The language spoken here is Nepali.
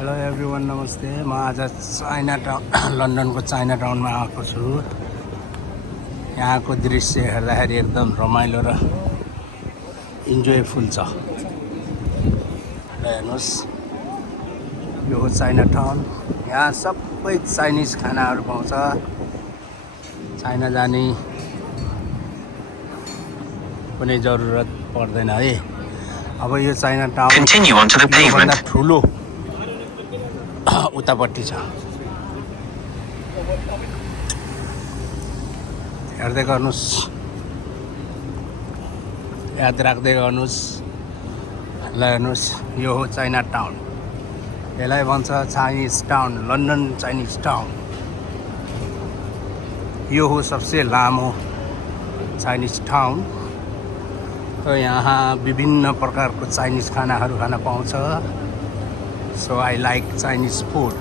हेलो एभ्रिवान नमस्ते। म आज चाइना टाउन लन्डनको चाइना टाउनमा आएको छु। यहाँको दृश्य हेर्दाखेरि एकदम रमाइलो र इन्जोयफुल छ। हेर्नुहोस्, यो हो चाइना टाउन। यहाँ सबै चाइनिज खानाहरू पाउँछ। चाइना जाने कुनै जरुरत पर्दैन है। अब यो चाइना टाउन योभन्दा ठुलो उतापट्टि छ। हेर्दै गर्नुहोस्, याद राख्दै गर्नुहोस्। ल हेर्नुहोस्, यो हो चाइना टाउन। यसलाई भन्छ Chinese town, London Chinese town. यो हो सबसे लामो चाइनिज टाउन। तो यहाँ विभिन्न प्रकारको चाइनिज खानाहरू खान पाउँछ। So I like Chinese food.